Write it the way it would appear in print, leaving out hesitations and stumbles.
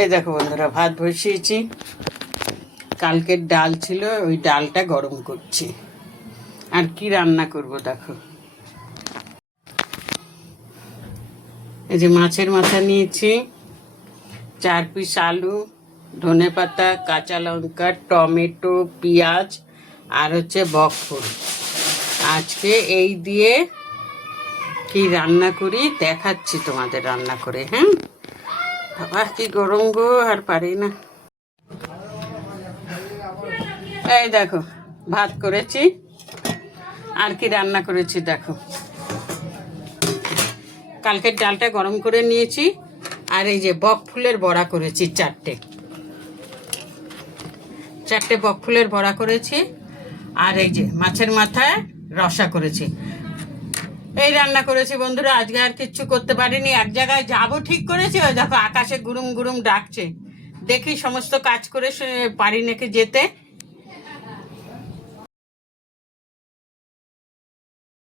এই দেখো বন্ধুরা, ভাত বসিয়েছি। কালকের ডাল ছিল, ওই ডালটা গরম করছি। আর কি রান্না করব দেখো। এই যে মাছের মাথা নিয়েছি, 4 পিস আলু, ধনেপাতা, কাঁচা লঙ্কা, টমেটো, পেঁয়াজ আর হচ্ছে বকফুল। আজকে এই দিয়ে কি রান্না করি দেখাচ্ছি তোমাদের রান্না করে। হ্যাঁ বাবা, কি গরম গো, আর পারি না। এই দেখো, ভাত করেছি। আর কি রান্না করেছি দেখো। কালকের ডালটা গরম করে নিয়েছি। আর এই যে বকফুলের বড়া করেছি, 4টে বকফুলের বড়া করেছি। আর এই যে মাছের মাথায় রসা করেছি। এই রান্না করেছি বন্ধুরা। আজকে আর কিচ্ছু করতে পারিনি। এক জায়গায় যাবো ঠিক করেছি, ওই দেখো আকাশে গুরুম গুরুম ডাকছে। দেখি সমস্ত কাজ করে পারি নাকি যেতে।